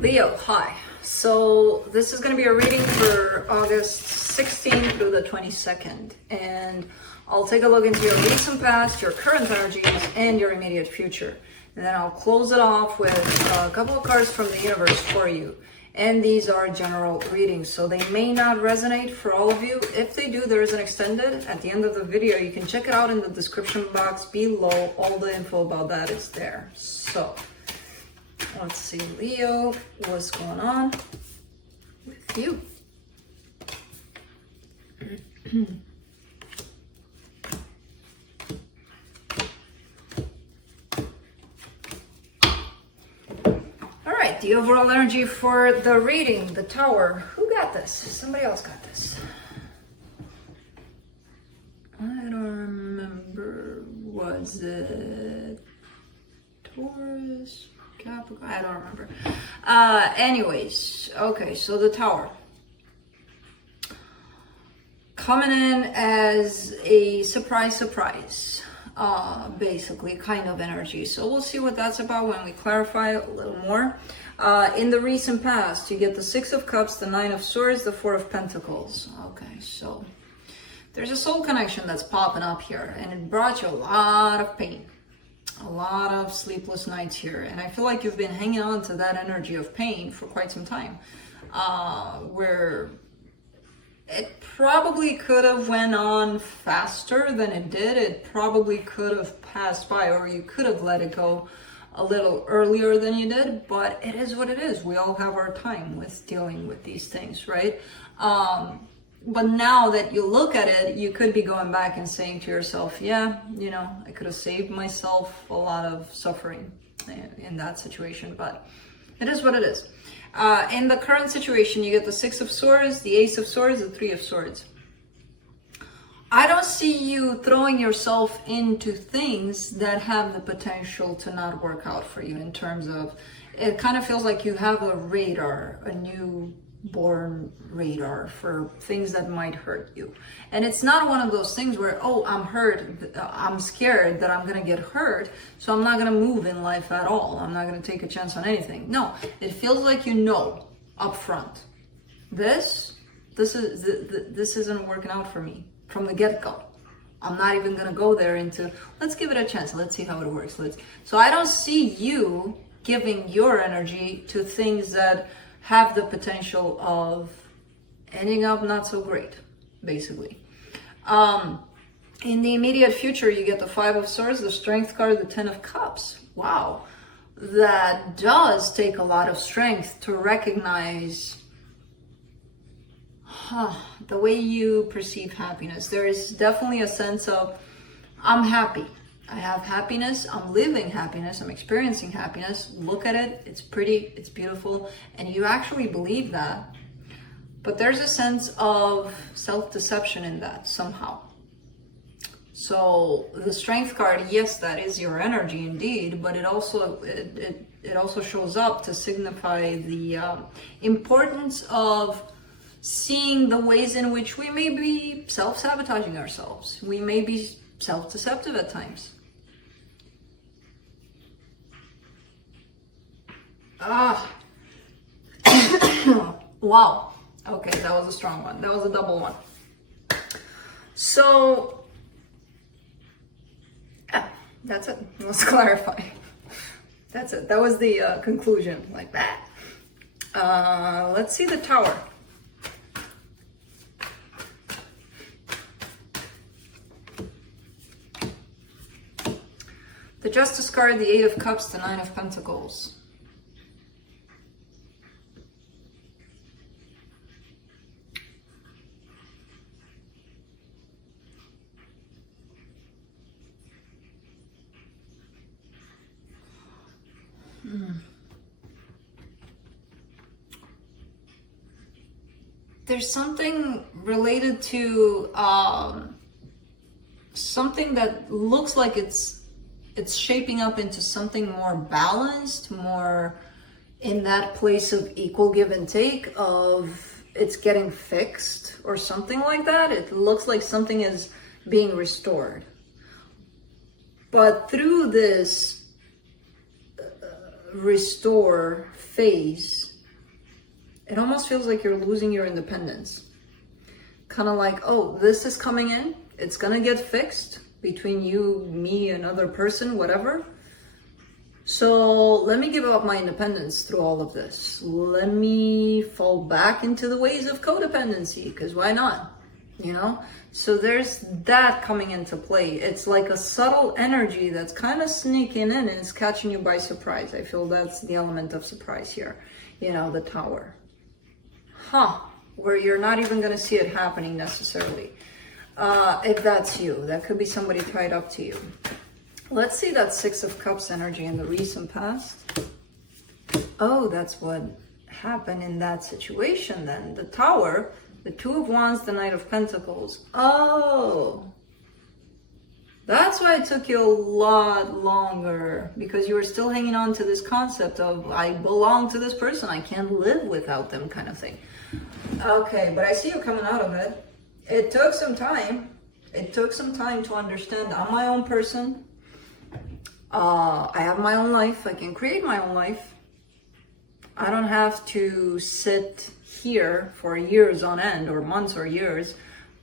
Leo, hi. So this is going to be a reading for August 16th through the 22nd. And I'll take a look into your recent past, your current energies, and your immediate future. And then I'll close it off with a couple of cards from the universe for you. And these are general readings, so they may not resonate for all of you. If they do, there is an extended at the end of the video. You can check it out in the description box below. All the info about that is there. So let's see, Leo, what's going on with you? All right, the overall energy for the reading, the Tower. Who got this? Somebody else got this. I don't remember. Was it Taurus? Capricorn? I don't remember. Anyways, okay, so the Tower. Coming in as a surprise, basically, kind of energy. So we'll see what that's about when we clarify a little more. In the recent past, you get the Six of Cups, the Nine of Swords, the Four of Pentacles. Okay, so there's a soul connection that's popping up here, and it brought you a lot of pain. A lot of sleepless nights here, and I feel like you've been hanging on to that energy of pain for quite some time, where it probably could have went on faster than it did. It probably could have passed by, or you could have let it go a little earlier than you did, but it is what it is. We all have our time with dealing with these things, right? But now that you look at it, you could be going back and saying to yourself, yeah, you know, I could have saved myself a lot of suffering in that situation, but it is what it is. In the current situation, you get the Six of Swords, the Ace of Swords, the Three of Swords. I don't see you throwing yourself into things that have the potential to not work out for you, in terms of, it kind of feels like you have a radar, a newborn radar for things that might hurt you. And it's not one of those things where, oh, I'm hurt, I'm scared that I'm gonna get hurt, so I'm not gonna move in life at all. I'm not gonna take a chance on anything. No, it feels like you know up front, this isn't working out for me from the get-go. I'm not even gonna go there into, let's give it a chance, let's see how it works. So I don't see you giving your energy to things that have the potential of ending up not so great, basically. In the immediate future, you get the Five of Swords, the Strength card, the Ten of Cups. Wow, that does take a lot of strength to recognize the way you perceive happiness. There is definitely a sense of, I'm happy. I have happiness, I'm living happiness, I'm experiencing happiness. Look at it, it's pretty, it's beautiful, and you actually believe that. But there's a sense of self-deception in that somehow. So the Strength card, yes, that is your energy indeed, but it also shows up to signify the importance of seeing the ways in which we may be self-sabotaging ourselves. We may be self-deceptive at times. Wow. Okay, that was a strong one. That was a double one. So, yeah, that's it. Let's clarify. That's it. That was the conclusion, like that. Let's see the Tower. The Justice card, the Eight of Cups, the Nine of Pentacles. There's something related to something that looks like it's shaping up into something more balanced, more in that place of equal give and take, of it's getting fixed or something like that. It looks like something is being restored. But through this restore phase, it almost feels like you're losing your independence. Kind of like, oh, this is coming in, it's gonna get fixed between you, me, another person, whatever. So let me give up my independence through all of this. Let me fall back into the ways of codependency, because why not? You know? So there's that coming into play. It's like a subtle energy that's kind of sneaking in and it's catching you by surprise. I feel that's the element of surprise here. You know, the Tower. Where you're not even going to see it happening necessarily. If that's you, that could be somebody tied up to you. Let's see that Six of Cups energy in the recent past. Oh, that's what happened in that situation then. The Tower, the Two of Wands, the Knight of Pentacles. Oh, that's why it took you a lot longer, because you were still hanging on to this concept of I belong to this person, I can't live without them kind of thing. Okay, but I see you coming out of it. It took some time. It took some time to understand I'm my own person. I have my own life. I can create my own life. I don't have to sit here for years on end or months or years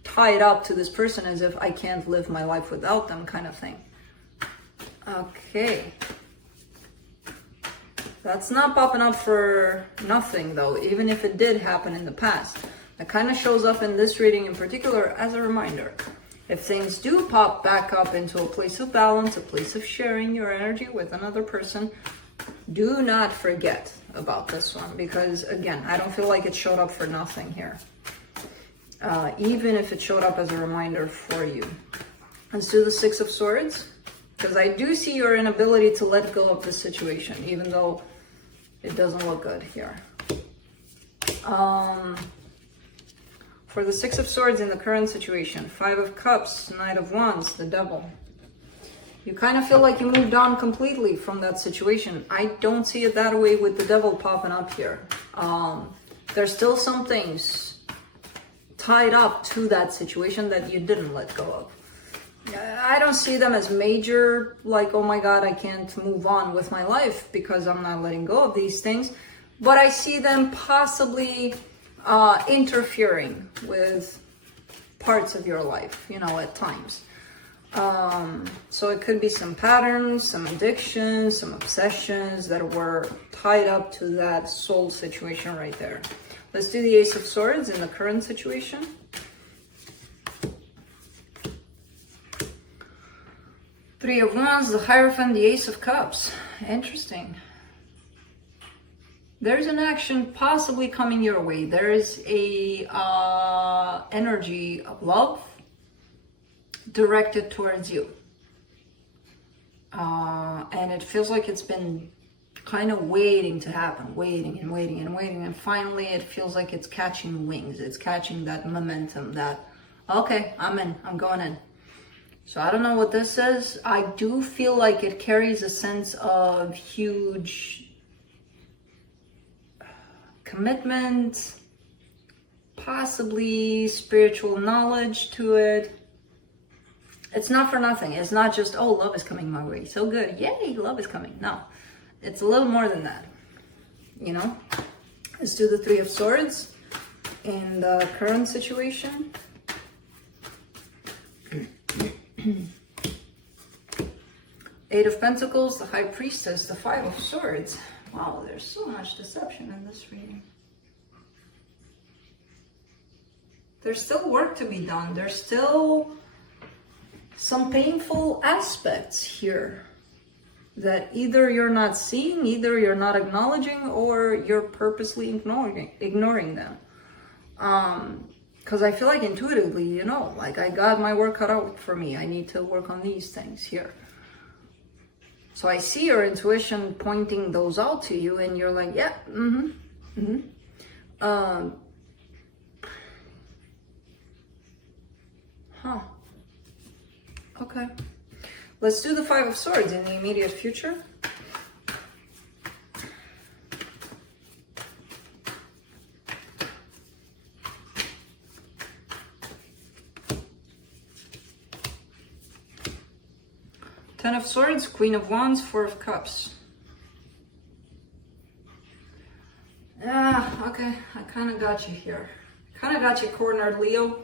tied up to this person as if I can't live my life without them kind of thing. Okay. That's not popping up for nothing though, even if it did happen in the past. It kind of shows up in this reading in particular as a reminder. If things do pop back up into a place of balance, a place of sharing your energy with another person, do not forget about this one, because again, I don't feel like it showed up for nothing here. Even if it showed up as a reminder for you. Let's do the Six of Swords, because I do see your inability to let go of the situation, even though it doesn't look good here. For the Six of Swords in the current situation, Five of Cups, Knight of Wands, the Devil. You kind of feel like you moved on completely from that situation. I don't see it that way with the Devil popping up here. There's still some things tied up to that situation that you didn't let go of. I don't see them as major, like, oh my God, I can't move on with my life because I'm not letting go of these things. But I see them possibly interfering with parts of your life, you know, at times. So it could be some patterns, some addictions, some obsessions that were tied up to that soul situation right there. Let's do the Ace of Swords in the current situation. Three of Wands, the Hierophant, the Ace of Cups. Interesting. There's an action possibly coming your way. There is a energy of love directed towards you. And it feels like it's been kind of waiting to happen, waiting and waiting and waiting. And finally, it feels like it's catching wings. It's catching that momentum that, okay, I'm in, I'm going in. So I don't know what this is. I do feel like it carries a sense of huge commitment, possibly spiritual knowledge to it. It's not for nothing. It's not just, oh, love is coming my way. So good. Yay, love is coming. No, it's a little more than that. You know? Let's do the Three of Swords in the current situation. Eight of Pentacles, the High Priestess, the Five of Swords. Wow, there's so much deception in this reading. There's still work to be done. There's still some painful aspects here that either you're not seeing, either you're not acknowledging, or you're purposely ignoring them. Because I feel like intuitively, you know, like I got my work cut out for me. I need to work on these things here. So I see your intuition pointing those out to you, and you're like, yeah, Okay. Let's do the Five of Swords in the immediate future. Ten of Swords, Queen of Wands, Four of Cups. Okay, I kind of got you here. Kind of got you cornered, Leo.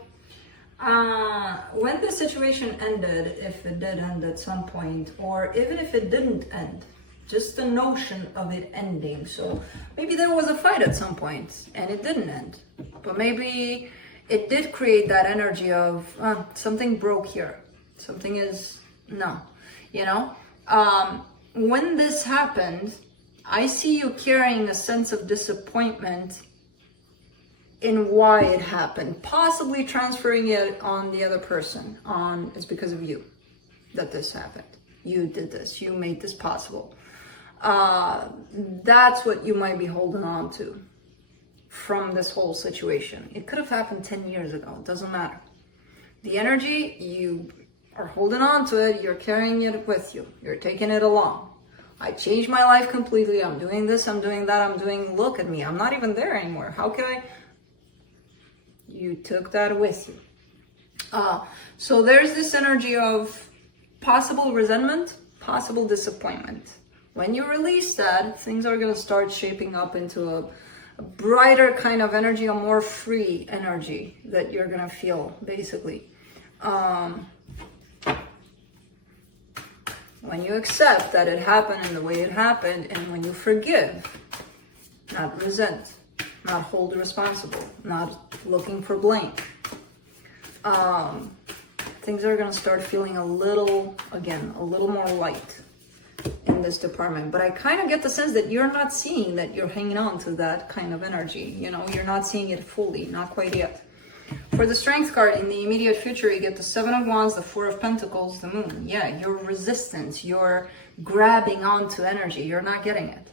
When the situation ended, if it did end at some point, or even if it didn't end, just the notion of it ending. So maybe there was a fight at some point and it didn't end, but maybe it did create that energy of something broke here. Something is, no, you know? When this happened, I see you carrying a sense of disappointment in why it happened, possibly transferring it on the other person, on it's because of you that this happened. You did this, you made this possible. That's what you might be holding on to from this whole situation. It could have happened 10 years ago, it doesn't matter. The energy, you are holding on to it, you're carrying it with you, you're taking it along. I changed my life completely, I'm doing this, I'm doing that, I'm doing, look at me, I'm not even there anymore. How can I? You took that with you. So there's this energy of possible resentment, possible disappointment. When you release that, things are going to start shaping up into a brighter kind of energy, a more free energy that you're going to feel, basically. When you accept that it happened in the way it happened, and when you forgive, not resent, not hold responsible, not looking for blame, things are going to start feeling a little more light in this department. But I kind of get the sense that you're not seeing that you're hanging on to that kind of energy. You know, you're not seeing it fully, not quite yet. For the Strength card, in the immediate future, you get the Seven of Wands, the Four of Pentacles, the Moon. Yeah, your resistance, you're grabbing onto energy. You're not getting it.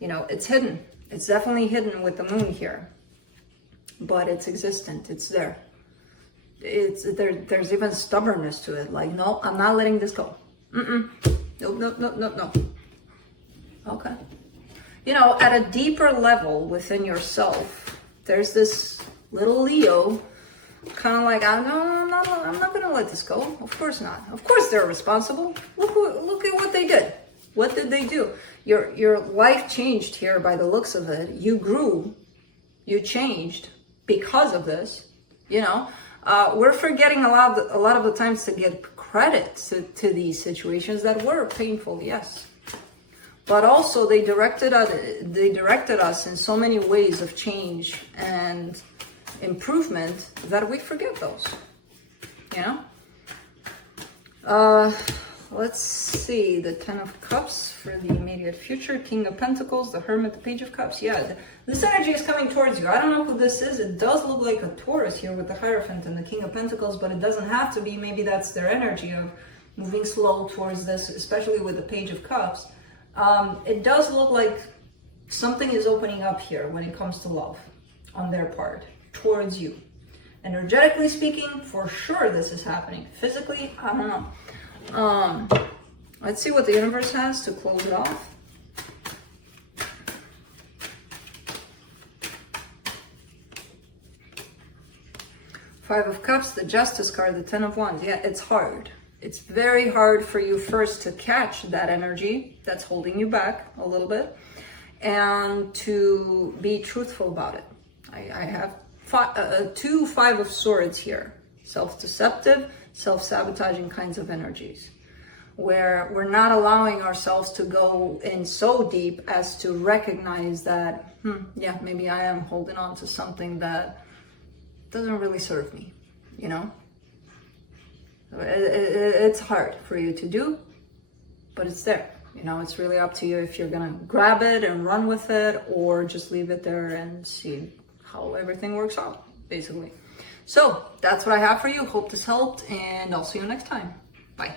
You know, it's hidden. It's definitely hidden with the Moon here. But it's existent. It's there. There's even stubbornness to it. Like, no, I'm not letting this go. No. Okay. You know, at a deeper level within yourself, there's this little Leo, kind of like, I'm not going to let this go. Of course not. Of course they're responsible. Look at what they did. What did they do? Your life changed here by the looks of it. You grew. You changed because of this. You know, we're forgetting a lot of the times to give credit to these situations that were painful, yes. But also they directed us in so many ways of change and improvement that we forget those, you know. Let's see, the Ten of Cups for the immediate future, King of Pentacles, the Hermit, the Page of Cups. Yeah, this energy is coming towards you. I don't know who this is. It does look like a Taurus here with the Hierophant and the King of Pentacles, but it doesn't have to be. Maybe that's their energy of moving slow towards this, especially with the Page of Cups. It does look like something is opening up here when it comes to love on their part towards you. Energetically speaking, for sure this is happening. Physically, I don't know. Let's see what the universe has to close it off. Five of Cups, the Justice card, the Ten of Wands. Yeah, it's hard. It's very hard for you first to catch that energy that's holding you back a little bit and to be truthful about it. I have two Five of Swords here. Self-deceptive, self-sabotaging kinds of energies, where we're not allowing ourselves to go in so deep as to recognize that, yeah, maybe I am holding on to something that doesn't really serve me, you know? It's hard for you to do, but it's there. You know, it's really up to you if you're gonna grab it and run with it or just leave it there and see how everything works out, basically. So that's what I have for you. Hope this helped, and I'll see you next time. Bye.